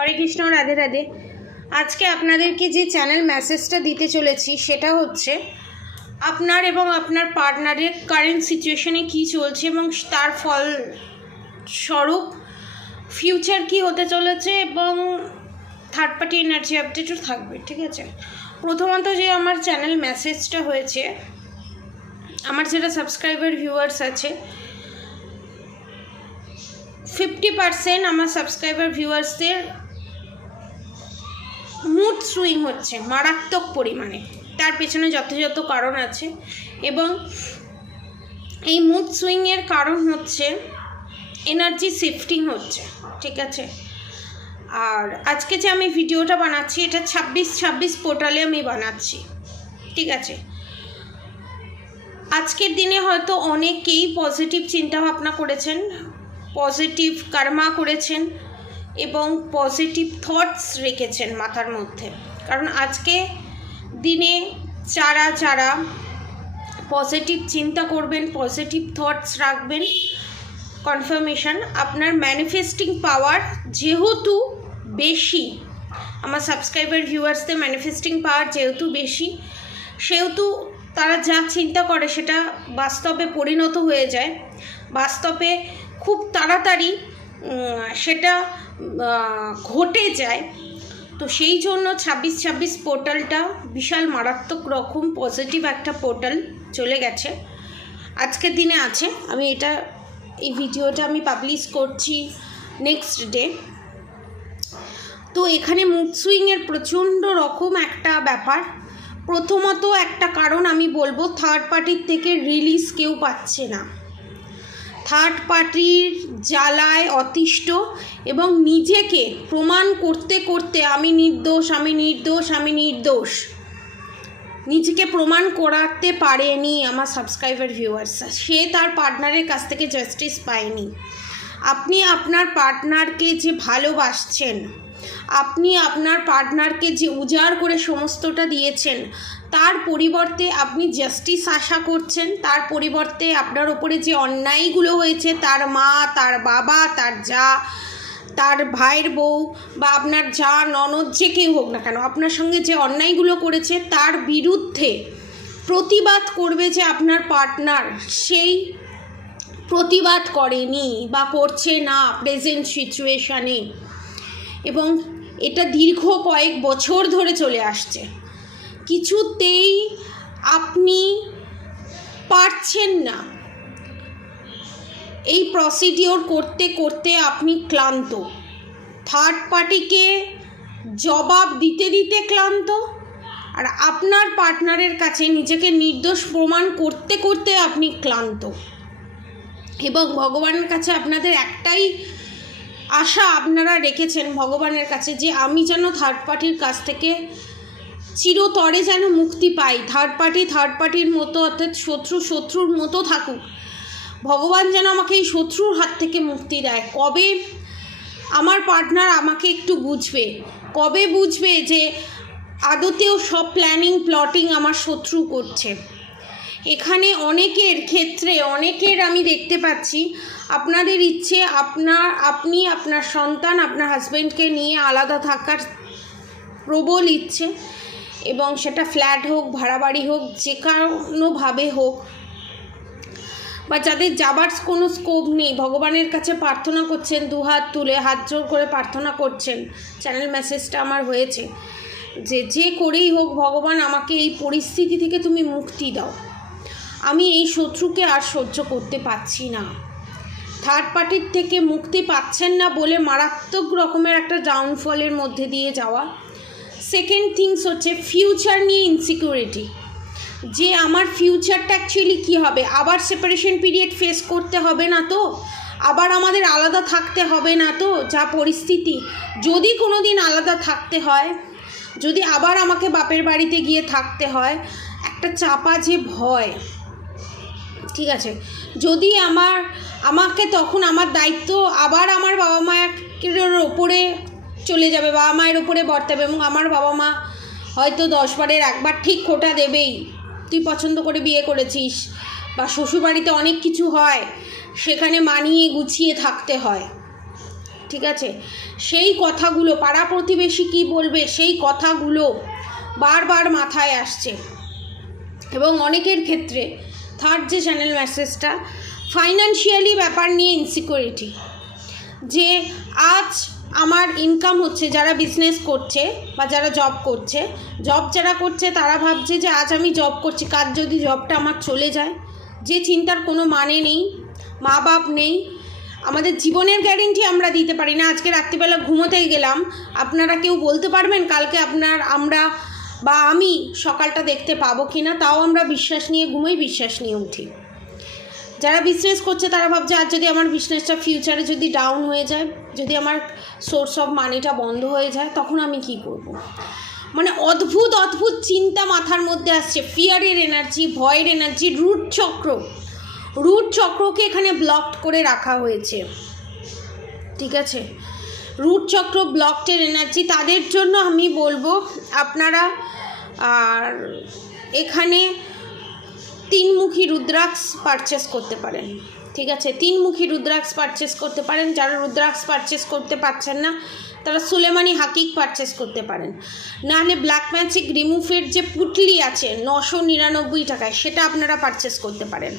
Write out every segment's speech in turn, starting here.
হরে কৃষ্ণ, রাধে রাধে। আজকে আপনাদেরকে যে চ্যানেল মেসেজটা দিতে চলেছি সেটা হচ্ছে আপনার এবং আপনার পার্টনারের কারেন্ট সিচুয়েশনে কী চলছে এবং তার ফল স্বরূপ ফিউচার কী হতে চলেছে এবং থার্ড পার্টি এনার্জি আপডেটও থাকবে। ঠিক আছে, প্রথমত যে আমার চ্যানেল মেসেজটা হয়েছে, আমার যেটা সাবস্ক্রাইবার ভিউয়ার্স আছে 50% আমার সাবস্ক্রাইবার ভিউয়ার্সদের মুড সুইং হচ্ছে মারাত্মক পরিমাণে। তার পেছনে যথাযথ কারণ আছে এবং এই মুড সুইংয়ের কারণ হচ্ছে এনার্জি শিফটিং হচ্ছে। ঠিক আছে, আর আজকে যে আমি ভিডিওটা বানাচ্ছি এটা 26 পোর্টালে আমি বানাচ্ছি। ঠিক আছে, আজকের দিনে হয়তো অনেকেই পজিটিভ চিন্তাভাবনা করেছেন, পজিটিভ কর্মা করেছেন এবং পজিটিভ থটস রেখেছেন মাথার মধ্যে। কারণ আজকে দিনে যারা পজিটিভ চিন্তা করবেন, পজিটিভ থটস রাখবেন, কনফার্মেশন আপনার ম্যানিফেস্টিং পাওয়ার যেহেতু বেশি, আমার সাবস্ক্রাইবার ভিউয়ার্সদের ম্যানিফেস্টিং পাওয়ার যেহেতু বেশি, সেহেতু তারা যা চিন্তা করে সেটা বাস্তবে পরিণত হয়ে যায়, বাস্তবে খুব তাড়াতাড়ি সেটা ঘটে যায়। তো সেই জন্য 26 পোর্টালটা বিশাল মারাত্মক রকম পজিটিভ একটা পোর্টাল চলে গেছে, আজকের দিনে আছে। আমি এই ভিডিওটা আমি পাবলিশ করছি নেক্সট ডে। তো এখানে মুড সুইংয়ের প্রচণ্ড রকম একটা ব্যাপার। প্রথমত একটা কারণ আমি বলবো, থার্ড পার্টির থেকে রিলিজ কেউ পাচ্ছে না। থার্ড পার্টির জ্বালায় অতিষ্ঠ এবং নিজেকে প্রমাণ করতে করতে আমি নির্দোষ নিজেকে প্রমাণ করাতে পারেনি আমার সাবস্ক্রাইবার ভিউয়ার্স। সে তার পার্টনারের কাছ থেকে জাস্টিস পায়নি। আপনি আপনার পার্টনারকে যে ভালোবাসছেন, আপনি আপনার পার্টনারকে যে উজাড় করে সমস্তটা দিয়েছেন, তার পরিবর্তে আপনি জাস্টিস আশা করছেন। তার পরিবর্তে আপনার ওপরে যে অন্যায়গুলো হয়েছে, তার মা, তার বাবা, তার যা, তার ভাইয়ের বউ বা আপনার যা ননদ, যে কেউ হোক না কেন, আপনার সঙ্গে যে অন্যায়গুলো করেছে তার বিরুদ্ধে প্রতিবাদ করবে যে আপনার পার্টনার সেই প্রতিবাদ করেনি বা করছে না প্রেজেন্ট সিচুয়েশানে, এবং এটা দীর্ঘ কয়েক বছর ধরে চলে আসছে। কিছুতেই আপনি পারছেন না, এই প্রসিডিওর করতে করতে আপনি ক্লান্ত, থার্ড পার্টিকে জবাব দিতে দিতে ক্লান্ত, আর আপনার পার্টনারের কাছে নিজেকে নির্দোষ প্রমাণ করতে করতে আপনি ক্লান্ত। এবং ভগবানের কাছে আপনাদের একটাই আশা আপনারা রেখেছেন ভগবানের কাছে, যে আমি যেন থার্ড পার্টির কাছ থেকে চিরতরে যেন মুক্তি পাই। থার্ড পার্টির মতো, অর্থাৎ শত্রুর মতো থাকুক, ভগবান যেন আমাকে এই শত্রুর হাত থেকে মুক্তি দেয়। কবে আমার পার্টনার আমাকে একটু বুঝবে, কবে বুঝবে যে আদতেও সব প্লটিং আমার শত্রু করছে। এখানে অনেকের ক্ষেত্রে আমি দেখতে পাচ্ছি আপনাদের ইচ্ছে আপনি আপনার সন্তান, আপনার হাজব্যান্ডকে নিয়ে আলাদা থাকার প্রবল ইচ্ছে, এবং সেটা ফ্ল্যাট হোক, ভাড়া বাড়ি হোক, যে কোনোভাবে হোক, বা যাদের যাবার কোনো স্কোপ নেই, ভগবানের কাছে প্রার্থনা করছেন, দুহাত তুলে হাত জোর করে প্রার্থনা করছেন। চ্যানেল মেসেজটা আমার হয়েছে যে করেই হোক ভগবান আমাকে এই পরিস্থিতি থেকে তুমি মুক্তি দাও, আমি এই শত্রুকে আর সহ্য করতে পারছি না। থার্ড পার্টির থেকে মুক্তি পাচ্ছেন না বলে মারাত্মক রকমের একটা ডাউনফলের মধ্যে দিয়ে যাওয়া। সেকেন্ড থিংস হচ্ছে ফিউচার নিয়ে ইনসিকিউরিটি, যে আমার ফিউচারটা অ্যাকচুয়ালি কী হবে, আবার সেপারেশন পিরিয়ড ফেস করতে হবে না তো, আবার আমাদের আলাদা থাকতে হবে না তো, যা পরিস্থিতি, যদি কোনো দিন আলাদা থাকতে হয়, যদি আবার আমাকে বাপের বাড়িতে গিয়ে থাকতে হয়, একটা চাপা যে ভয়। ঠিক আছে, যদি আমাকে তখন আমার দায়িত্ব আবার আমার বাবা মায়ের ওপরে চলে যাবে, বাবা মায়ের ওপরে বর্তাবে, এবং আমার বাবা মা হয়তো 10 বারের একবার ঠিক খোঁটা দেবেই, তুই পছন্দ করে বিয়ে করেছিস, বা শ্বশুরবাড়িতে অনেক কিছু হয়, সেখানে মানিয়ে গুছিয়ে থাকতে হয়। ঠিক আছে, সেই কথাগুলো পাড়া প্রতিবেশী কী বলবে সেই কথাগুলো বারবার মাথায় আসছে। এবং অনেকের ক্ষেত্রে থার্ড যে চ্যানেল মেসেজটা, ফাইন্যান্সিয়ালি ব্যাপার নিয়ে ইনসিকিউরিটি, যে আজ আমার ইনকাম হচ্ছে, যারা বিজনেস করছে বা যারা জব করছে, যারা করছে তারা ভাবছে যে আজ আমি জব করছি, কাজ যদি জবটা আমার চলে যায়, যে চিন্তার কোনো মানে নেই, মা বাপ নেই, আমাদের জীবনের গ্যারেন্টি আমরা দিতে পারি না। আজকে রাত্রিবেলা ঘুমোতে গেলাম, আপনারা কেউ বলতে পারবেন কালকে আমরা বা আমি সকালটা দেখতে পাবো কি না? তাও আমরা বিশ্বাস নিয়ে ঘুমোই, বিশ্বাস নিয়ে উঠি। যারা বিজনেস করছে তারা ভাবছে আজ যদি আমার বিজনেসটা ফিউচারে যদি ডাউন হয়ে যায়, যদি আমার সোর্স অফ মানিটা বন্ধ হয়ে যায়, তখন আমি কি করব। মানে অদ্ভুত অদ্ভুত চিন্তা মাথার মধ্যে আসছে, ফিয়ারের এনার্জি, ভয়ের এনার্জি, রুট চক্রকে এখানে ব্লকড করে রাখা হয়েছে। ঠিক আছে, রুট চক্র ব্লকডের এনার্জি, তাদের জন্য আমি বলবো আপনারা আর এখানে তিনমুখী রুদ্রাক্ষ পারচেস করতে পারেন। ঠিক আছে, তিনমুখী রুদ্রাক্ষ পারচেস করতে পারেন। যারা রুদ্রাক্ষ পারচেস করতে পারছেন না তারা সুলেমানি হাকিক পারচেস করতে পারেন। নাহলে ব্ল্যাক ম্যাজিক রিমুভের যে পুটলি আছে 999 টাকায়, সেটা আপনারা পারচেস করতে পারেন।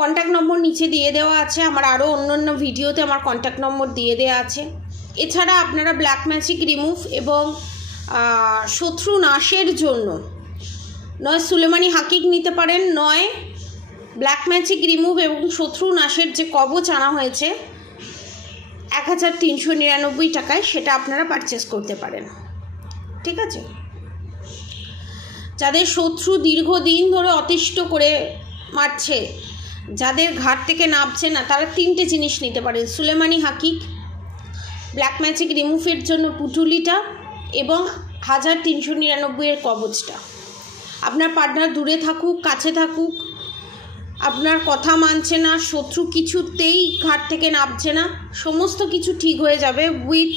কন্ট্যাক্ট নম্বর নিচে দিয়ে দেওয়া আছে, আমার আরও অন্য ভিডিওতে আমার কন্ট্যাক্ট নম্বর দিয়ে দেওয়া আছে। এছাড়া আপনারা ব্ল্যাক ম্যাজিক রিমুভ এবং শত্রু নাশের জন্য নয় সুলেমানি হাকিক নিতে পারেন, নয় ব্ল্যাক ম্যাজিক রিমুভ এবং শত্রু নাশের যে কবচ আনা হয়েছে 1399 টাকায়, সেটা আপনারা পারচেস করতে পারেন। ঠিক আছে, যাদের শত্রু দীর্ঘদিন ধরে অতিষ্ঠ করে মারছে, যাদের ঘাট থেকে নামছে না, তারা 3টে জিনিস নিতে পারেন: সুলেমানি হাকিক, ব্ল্যাক ম্যাজিক রিমুভের জন্য পুটুলিটা এবং 1399 কবচটা। আপনার পার্টনার দূরে থাকুক কাছে থাকুক, আপনার কথা মানছে না, শত্রু কিছুতেই ঘাট থেকে নামছে না, সমস্ত কিছু ঠিক হয়ে যাবে উইথ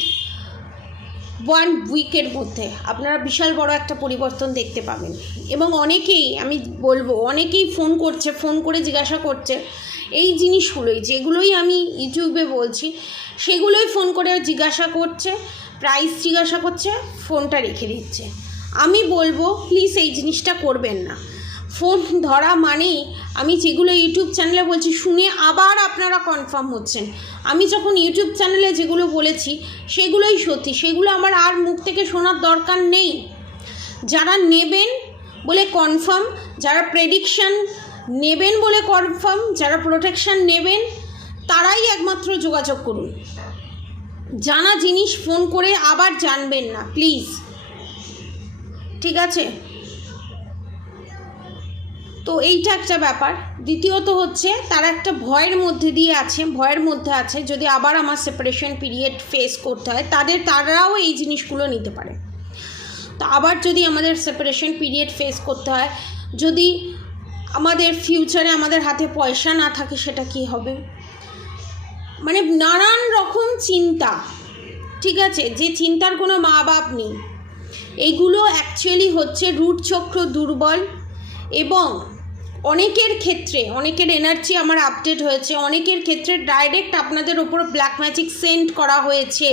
1 উইকের মধ্যে। আপনারা বিশাল বড় একটা পরিবর্তন দেখতে পাবেন। এবং অনেকেই, আমি বলবো অনেকেই ফোন করে জিজ্ঞাসা করছে এই জিনিসগুলোই, যেগুলোই আমি ইউটিউবে বলছি সেগুলোই ফোন করে জিজ্ঞাসা করছে, প্রাইস জিজ্ঞাসা করছে, ফোনটা রেখে দিচ্ছে। আমি বলবো প্লিজ এই জিনিসটা করবেন না। ফোন ধরা মানেই আমি যেগুলো ইউটিউব চ্যানেলে বলছি শুনে আবার আপনারা কনফার্ম হচ্ছেন। আমি যখন ইউটিউব চ্যানেলে যেগুলো বলেছি সেগুলোই সত্যি, সেগুলো আমার আর মুখ থেকে শোনার দরকার নেই। যারা নেবেন বলে কনফার্ম, যারা প্রেডিকশান নেবেন বলে কনফার্ম, যারা প্রোটেকশান নেবেন তারাই একমাত্র যোগাযোগ করুন। জানা জিনিস ফোন করে আবার জানবেন না প্লিজ। ঠিক আছে, তো এইটা একটা ব্যাপার। দ্বিতীয়ত হচ্ছে তারা একটা ভয়ের মধ্যে আছে যদি আবার আমার সেপারেশন পিরিয়ড ফেস করতে হয়, তারাও এই জিনিসগুলো নিতে পারে। তো আবার যদি আমাদের সেপারেশন পিরিয়ড ফেস করতে হয়, যদি আমাদের ফিউচারে আমাদের হাতে পয়সা না থাকে, সেটা কি হবে? মানে নানান রকম চিন্তা। ঠিক আছে, যে চিন্তার কোনো মা বাপ নেই। এইগুলো অ্যাকচুয়ালি হচ্ছে রুট চক্র দুর্বল। এবং অনেকের ক্ষেত্রে অনেকের এনার্জি আমার আপডেট হয়েছে, অনেকের ক্ষেত্রে ডাইরেক্ট আপনাদের ওপর ব্ল্যাক ম্যাজিক সেন্ড করা হয়েছে।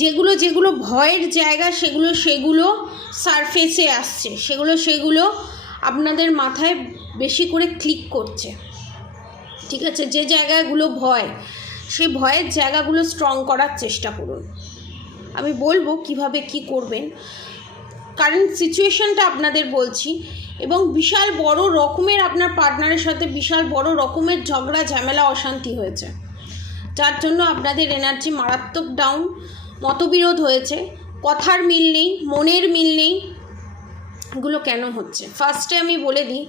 যেগুলো ভয়ের জায়গা সেগুলো সারফেসে আসছে, সেগুলো আপনাদের মাথায় বেশি করে ক্লিক করছে। ঠিক আছে, যে জায়গাগুলো ভয়, সেই ভয়ের জায়গাগুলো স্ট্রং করার চেষ্টা করুন। আমি বলবো কিভাবে কি করবেন, কারণ সিচুয়েশনটা আপনাদের বলছি। এবং বিশাল বড় রকমের আপনার পার্টনারের সাথে বিশাল বড় রকমের ঝগড়া ঝামেলা অশান্তি হয়েছে, যার জন্য আপনাদের এনার্জি মারাত্মক ডাউন, মতবিরোধ হয়েছে, কথার মিল নেই, মনের মিল নেই। এগুলো কেন হচ্ছে ফার্স্টে আমি বলে দিই।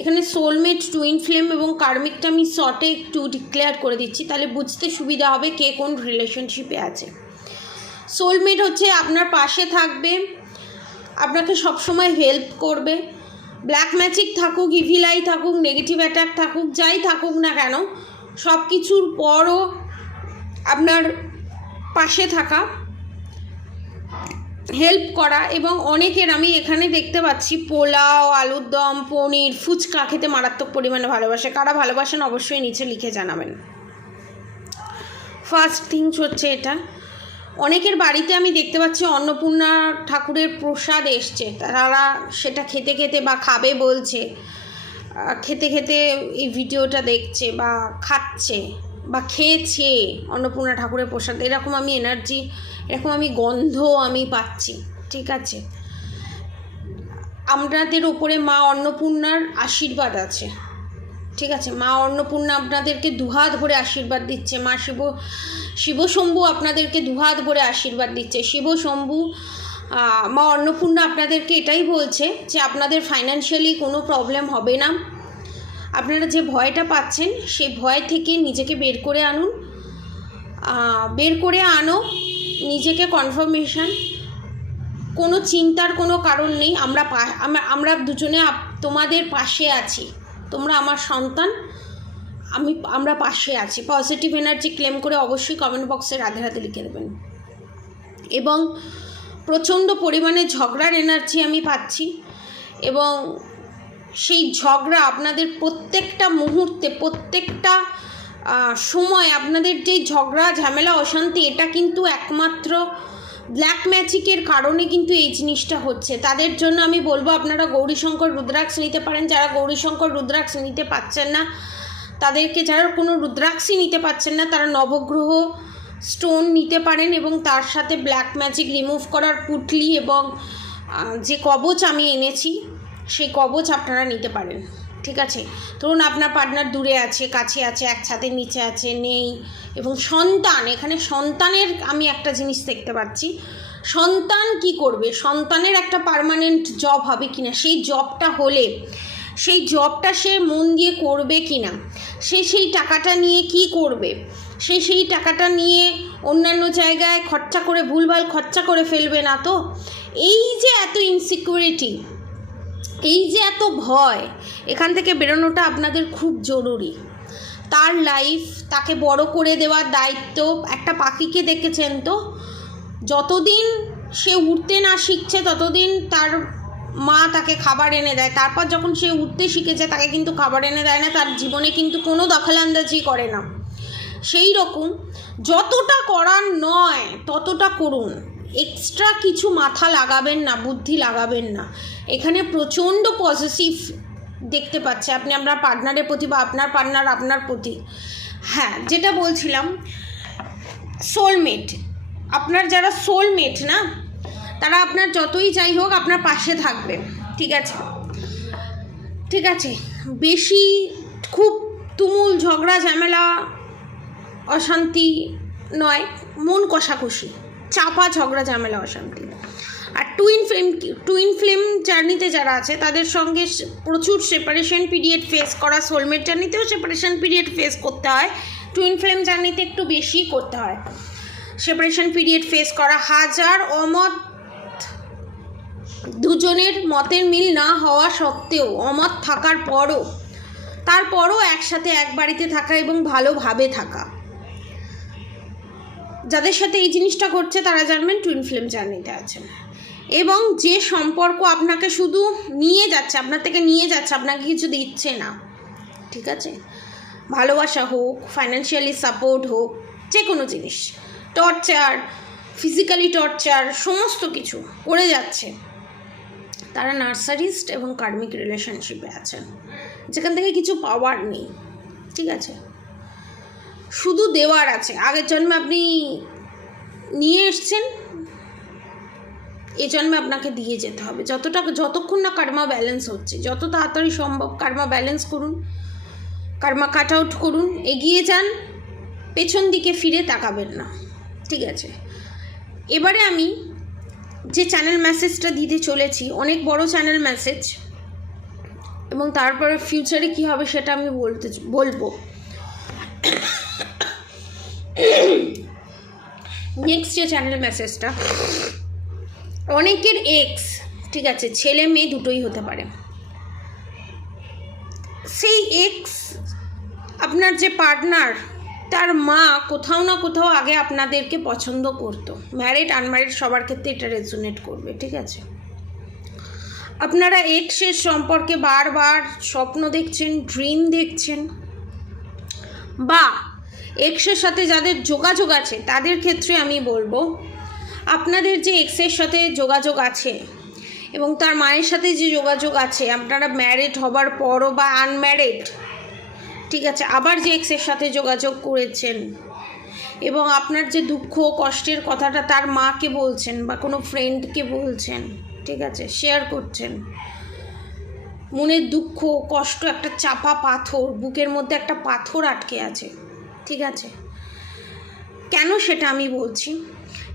এখানে সোলমেট, টুইন ফ্লেম এবং কার্মিকটা আমি শর্টে একটু ডিক্লেয়ার করে দিচ্ছি, তাহলে বুঝতে সুবিধা হবে কে কোন রিলেশনশিপে আছে। সোলমেট হচ্ছে আপনার পাশে থাকবে, আপনাকে সবসময় হেল্প করবে। ব্ল্যাক ম্যাজিক থাকুক, ইভিল আই থাকুক, নেগেটিভ অ্যাটাক থাকুক, যাই থাকুক না কেন, সব কিছুর পরও আপনার পাশে থাকা, হেল্প করা। এবং অনেকের আমি এখানে দেখতে পাচ্ছি পোলাও, আলুর দম, পনির, ফুচকা খেতে মারাত্মক পরিমাণে ভালোবাসে। কারা ভালোবাসেন অবশ্যই নিচে লিখে জানাবেন। ফার্স্ট থিংস হচ্ছে এটা, অনেকের বাড়িতে আমি দেখতে পাচ্ছি অন্নপূর্ণা ঠাকুরের প্রসাদ এসছে, তারা সেটা খেতে খেতে বা খাবে বলছে, খেতে খেতে এই ভিডিওটা দেখছে বা খাচ্ছে বা খেয়েছে অন্নপূর্ণা ঠাকুরের প্রসাদ, এরকম আমি এনার্জি, এরকম আমি গন্ধ আমি পাচ্ছি। ঠিক আছে, আপনাদের ওপরে মা অন্নপূর্ণার আশীর্বাদ আছে। ঠিক আছে, মা অন্নপূর্ণা আপনাদেরকে দুহাত ভরে আশীর্বাদ দিচ্ছে, মা শিবশম্ভু আপনাদেরকে দুহাত ভরে আশীর্বাদ দিচ্ছে। শিবশম্ভু মা অন্নপূর্ণা আপনাদেরকে এটাই বলছে যে আপনাদের ফাইন্যান্সিয়ালি কোনো প্রবলেম হবে না। আপনারা যে ভয়টা পাচ্ছেন সেই ভয় থেকে নিজেকে বের করে আনো, নিজেকে কনফার্মেশন, কোনো চিন্তার কোনো কারণ নেই। আমরা দুজনে তোমাদের পাশে আছি, তোমরা আমার সন্তান, আমরা পাশে আছি। পজিটিভ এনার্জি ক্লেম করে অবশ্যই কমেন্ট বক্সে রাধে রাধে লিখে দেবেন। এবং প্রচণ্ড পরিমাণে ঝগড়ার এনার্জি আমি পাচ্ছি, এবং সেই ঝগড়া আপনাদের প্রত্যেকটা মুহূর্তে, প্রত্যেকটা সময় আপনাদের যেই ঝগড়া ঝামেলা অশান্তি, এটা কিন্তু একমাত্র ব্ল্যাক ম্যাজিকের কারণে কিন্তু এই জিনিসটা হচ্ছে। তাদের জন্য আমি বলবো আপনারা গৌরীশঙ্কর রুদ্রাক্ষ নিতে পারেন। যারা গৌরীশঙ্কর রুদ্রাক্ষ নিতে পারছেন না তাদেরকে, যারা কোনো রুদ্রাক্ষই নিতে পারছেন না তারা নবগ্রহ স্টোন নিতে পারেন, এবং তার সাথে ব্ল্যাক ম্যাজিক রিমুভ করার পুটলি এবং যে কবচ আমি এনেছি সেই কবচ আপনারা নিতে পারেন। ঠিক আছে, ধরুন আপনার পার্টনার দূরে আছে, কাছে আছে, এক ছাদের নিচে আছে, নেই, এবং সন্তান, এখানে সন্তানের আমি একটা জিনিস দেখতে পাচ্ছি, সন্তান কি করবে, সন্তানের একটা পার্মানেন্ট জব হবে কিনা, সেই জবটা হলে সেই জবটা সে মন দিয়ে করবে কিনা, সেই টাকাটা নিয়ে কি করবে, সেই টাকাটা নিয়ে অন্যান্য জায়গায় খরচা করে ভুলভাল খরচা করে ফেলবে না তো। এই যে এত ইনসিকিউরিটি, এই যে এত ভয়, এখান থেকে বেরোনোটা আপনাদের খুব জরুরি। তার লাইফ, তাকে বড় করে দেওয়ার দায়িত্ব, একটা পাখিকে দেখেছেন তো, যতদিন সে উড়তে না শিখছে ততদিন তার মা তাকে খাবার এনে দেয়, তারপর যখন সে উঠতে শিখেছে তাকে কিন্তু খাবার এনে দেয় না, তার জীবনে কিন্তু কোনো দখলআন্দাজি করে না। সেই রকম যতটা করার নয় ততটা করুন, এক্সট্রা কিছু মাথা লাগাবেন না, বুদ্ধি লাগাবেন না। এখানে প্রচণ্ড পজিটিভ দেখতে পাচ্ছে আপনি আপনার পার্টনারের প্রতি বা আপনার পার্টনার আপনার প্রতি। হ্যাঁ, যেটা বলছিলাম, সোলমেট, আপনার যারা সোলমেট না, তারা আপনার যতই যাই হোক আপনার পাশে থাকবে। ঠিক আছে, ঠিক আছে, বেশি খুব তুমুল ঝগড়া ঝামেলা অশান্তি নয়, মন কষাকষি, চাপা ঝগড়া ঝামেলা অশান্তি। আর টুইন ফ্লেম জার্নিতে যারা আছে তাদের সঙ্গে প্রচুর সেপারেশন পিরিয়ড ফেস করা, সোলমেট জার্নিতেও সেপারেশন পিরিয়ড ফেস করতে হয়, টুইন ফ্লেম জার্নিতে একটু বেশি করতে হয়। সেপারেশন পিরিয়ড ফেস করা, হাজার অমত, দুজনের মতের মিল না হওয়া সত্ত্বেও, অমত থাকার পরও, তারপরও একসাথে এক বাড়িতে থাকা এবং ভালোভাবে থাকা। যাদের সাথে এই জিনিসটা ঘটছে তারা জানবেন টুইন ফ্লেম জার্নিতে আছেন। এবং যে সম্পর্ক আপনাকে শুধু নিয়ে যাচ্ছে, আপনার থেকে নিয়ে যাচ্ছে, আপনাকে কিছু দিচ্ছে না। ঠিক আছে, ভালোবাসা হোক, ফাইন্যান্সিয়ালি সাপোর্ট হোক, যে কোনো জিনিস, টর্চার, ফিজিক্যালি টর্চার, সমস্ত কিছু করে যাচ্ছে, তারা নার্সারিস্ট এবং কার্মিক রিলেশনশিপে আছেন, যেখান থেকে কিছু পাওয়ার নেই। ঠিক আছে, শুধু দেওয়ার আছে। আগের জন্মে আপনি নিয়ে এসছেন, এই জন্মে আপনাকে দিয়ে যেতে হবে। যতক্ষণ না কার্মা ব্যালেন্স হচ্ছে, যত তাড়াতাড়ি সম্ভব কার্মা ব্যালেন্স করুন, কার্মা কাট আউট করুন, এগিয়ে যান, পেছন দিকে ফিরে তাকাবেন না। ঠিক আছে, এবারে আমি যে চ্যানেল মেসেজটা দিতে চলেছি, অনেক বড় চ্যানেল মেসেজ, এবং তারপরে ফিউচারে কী হবে সেটা আমি বলবো। নেক্সট যে চ্যানেল মেসেজটা, অনেকের এক্স, ঠিক আছে, ছেলে মেয়ে দুটোই হতে পারে, সেই এক্স আপনার যে পার্টনার, তার মা কোথাও না কোথাও আগে আপনাদেরকে পছন্দ করতো। ম্যারিড আনম্যারিড সবার ক্ষেত্রে এটা রেজোনেট করবে। ঠিক আছে, আপনারা এক্সের সম্পর্কে বারবার স্বপ্ন দেখছেন, ড্রিম দেখছেন, বা এক্সের সাথে যাদের যোগাযোগ আছে তাদের ক্ষেত্রে আমি বলবো, আপনাদের যে এক্সের সাথে যোগাযোগ আছে এবং তার মায়ের সাথে যে যোগাযোগ আছে, আপনারা ম্যারিড হবার পরও বা আনম্যারিড, ঠিক আছে, আবার যে এক্সের সাথে যোগাযোগ করেছেন এবং আপনার যে দুঃখ কষ্টের কথাটা তার মাকে বলছেন বা কোনো ফ্রেন্ডকে বলছেন, ঠিক আছে, শেয়ার করছেন, মনের দুঃখ কষ্ট একটা চাপা পাথর, বুকের মধ্যে একটা পাথর আটকে আছে, ঠিক আছে, কেন সেটা আমি বলছি।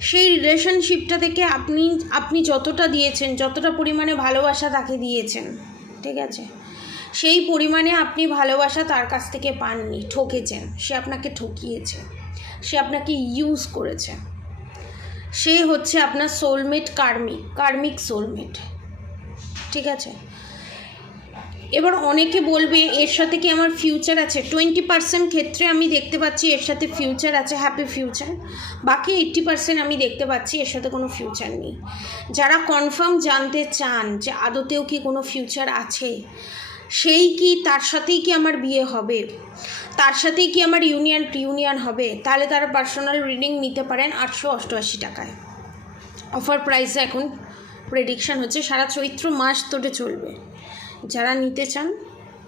সেই রিলেশনশিপটা থেকে আপনি যতটা দিয়েছেন, যতটা পরিমাণে ভালোবাসা তাকে দিয়েছেন, ঠিক আছে, সেই পরিমাণে আপনি ভালোবাসা তার কাছ থেকে পাননি, ঠকেছেন, সে আপনাকে ঠকিয়েছে, সে আপনাকে ইউজ করেছে। সে হচ্ছে আপনার সোলমেট, কার্মিক সোলমেট, ঠিক আছে। এবার অনেকে বলবে এর সাথে কি আমার ফিউচার আছে, 20% ক্ষেত্রে আমি দেখতে পাচ্ছি এর সাথে ফিউচার আছে, হ্যাপি ফিউচার। বাকি 80% আমি দেখতে পাচ্ছি এর সাথে কোনো ফিউচার নেই। যারা কনফার্ম জানতে চান যে আদতেও কি কোনো ফিউচার আছে, সেই কি তার সাথেই কি আমার বিয়ে হবে, তার সাথেই কি আমার ইউনিয়ন হবে, তাহলে তারা পার্সোনাল রিডিং নিতে পারেন 888 টাকায়। অফার প্রাইসে এখন প্রেডিকশান হচ্ছে, সারা চৈত্র মাস ধরে চলবে। যারা নিতে চান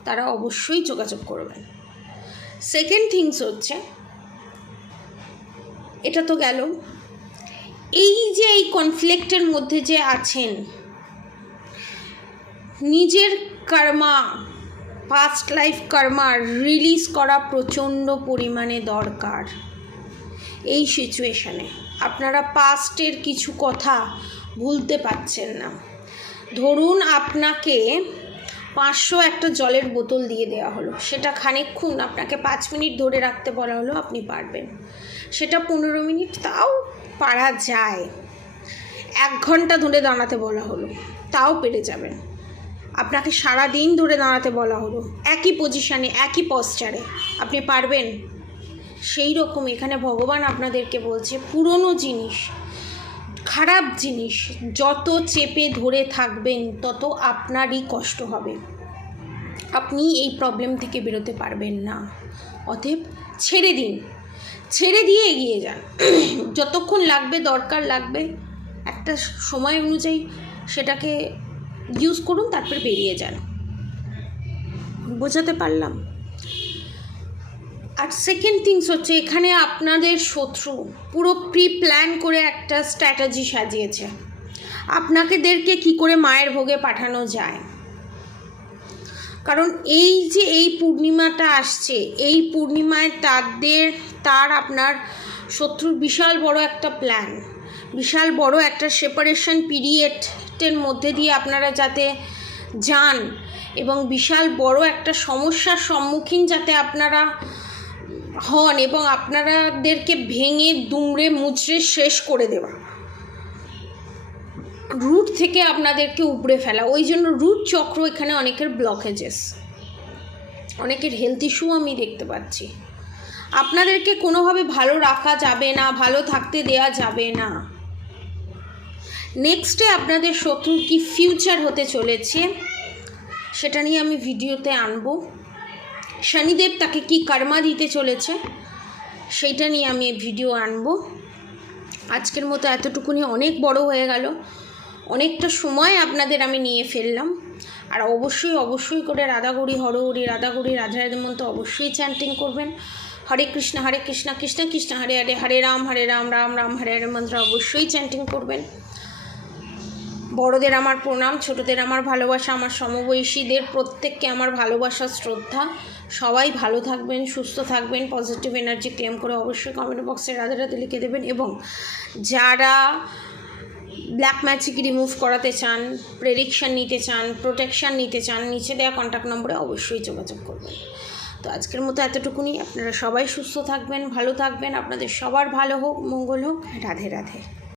তারা অবশ্যই যোগাযোগ করবেন। সেকেন্ড থিংস হচ্ছে, এটা তো গেল, এই যে এই কনফ্লিক্টের মধ্যে যে আছেন, নিজের কর্মা, পাস্ট লাইফ কর্মা রিলিজ করা প্রচণ্ড পরিমাণে দরকার। এই সিচুয়েশানে আপনারা পাস্টের কিছু কথা ভুলতে পারছেন না। ধরুন আপনাকে 500 একটা জলের বোতল দিয়ে দেওয়া হলো, সেটা খানিকক্ষণ আপনাকে 5 মিনিট ধরে রাখতে বলা হলো, আপনি পারবেন। সেটা 15 মিনিট তাও পারা যায়। 1 ঘন্টা ধরে দাঁড়াতে বলা হলো, তাও পেরে যাবেন। আপনাকে সারা দিন ধরে দাঁড়াতে বলা হলো, একই পজিশানে, একই পশ্চারে, আপনি পারবেন। সেই রকম এখানে ভগবান আপনাদেরকে বলছে, পুরনো জিনিস, খারাপ জিনিস যত চেপে ধরে থাকবেন তত আপনারই কষ্ট হবে, আপনি এই প্রবলেম থেকে বেরোতে পারবেন না। অতএব ছেড়ে দিন, ছেড়ে দিয়ে এগিয়ে যান। যতক্ষণ লাগবে, দরকার লাগবে, একটা সময় অনুযায়ী সেটাকে ইউজ করুন, তারপর বেরিয়ে যান। বোঝাতে পারলাম? আর সেকেন্ড থিংস হচ্ছে, এখানে আপনাদের শত্রু পুরো প্ল্যান করে একটা স্ট্র্যাটেজি সাজিয়েছে আপনাদেরকে কি করে মায়ের ভোগে পাঠানো যায়। কারণ এই যে এই পূর্ণিমাটা আসছে, এই পূর্ণিমায় আপনার শত্রুর বিশাল বড় একটা প্ল্যান, বিশাল বড় একটা সেপারেশন পিরিয়ডের মধ্যে দিয়ে আপনারা যাতে যান এবং বিশাল বড় একটা সমস্যার সম্মুখীন যাতে আপনারা হন এবং আপনাদেরকে ভেঙে দুমড়ে মুচড়ে শেষ করে দেওয়া, রুট থেকে আপনাদেরকে উপড়ে ফেলা। ওই জন্য রুট চক্র এখানে অনেকের ব্লকেজেস, অনেকের হেলথ ইস্যু আমি দেখতে পাচ্ছি। আপনাদেরকে কোনোভাবে ভালো রাখা যাবে না, ভালো থাকতে দেয়া যাবে না। নেক্সটে আপনাদের শত্রুর কি ফিউচার হতে চলেছে সেটা নিয়ে আমি ভিডিওতে আনবো। শনিদেব তাকে কি কর্মা দিতে চলেছে সেইটা নিয়ে আমি ভিডিও আনবো। আজকের মতো এতটুকুনি, অনেক বড় হয়ে গেল, অনেকটা সময় আপনাদের আমি নিয়ে ফেললাম। আর অবশ্যই করে রাধাগৌরী হরহরি, রাধাগৌরী রাধা মন্ত্র অবশ্যই চ্যান্টিং করবেন। হরে কৃষ্ণ কৃষ্ণ কৃষ্ণ হরে হরে, হরে রাম রাম রাম হরে হরে মন্ত্র অবশ্যই চ্যান্টিং করবেন। বড়দের আমার প্রণাম, ছোটদের আমার ভালোবাসা, আমার সমবয়সীদের প্রত্যেককে আমার ভালোবাসা, শ্রদ্ধা। সবাই ভালো থাকবেন, সুস্থ থাকবেন, পজিটিভ এনার্জি ক্লেম করে অবশ্যই কমেন্ট বক্সে রাধে রাধে লিখে দেবেন। এবং যারা ব্ল্যাক ম্যাজিক রিমুভ করাতে চান, প্রেডিকশান নিতে চান, প্রোটেকশান নিতে চান, নিচে দেওয়া কন্ট্যাক্ট নম্বরে অবশ্যই যোগাযোগ করবেন। তো আজকের মতো এতটুকুনি। আপনারা সবাই সুস্থ থাকবেন, ভালো থাকবেন, আপনাদের সবার ভালো হোক, মঙ্গল হোক। রাধে রাধে।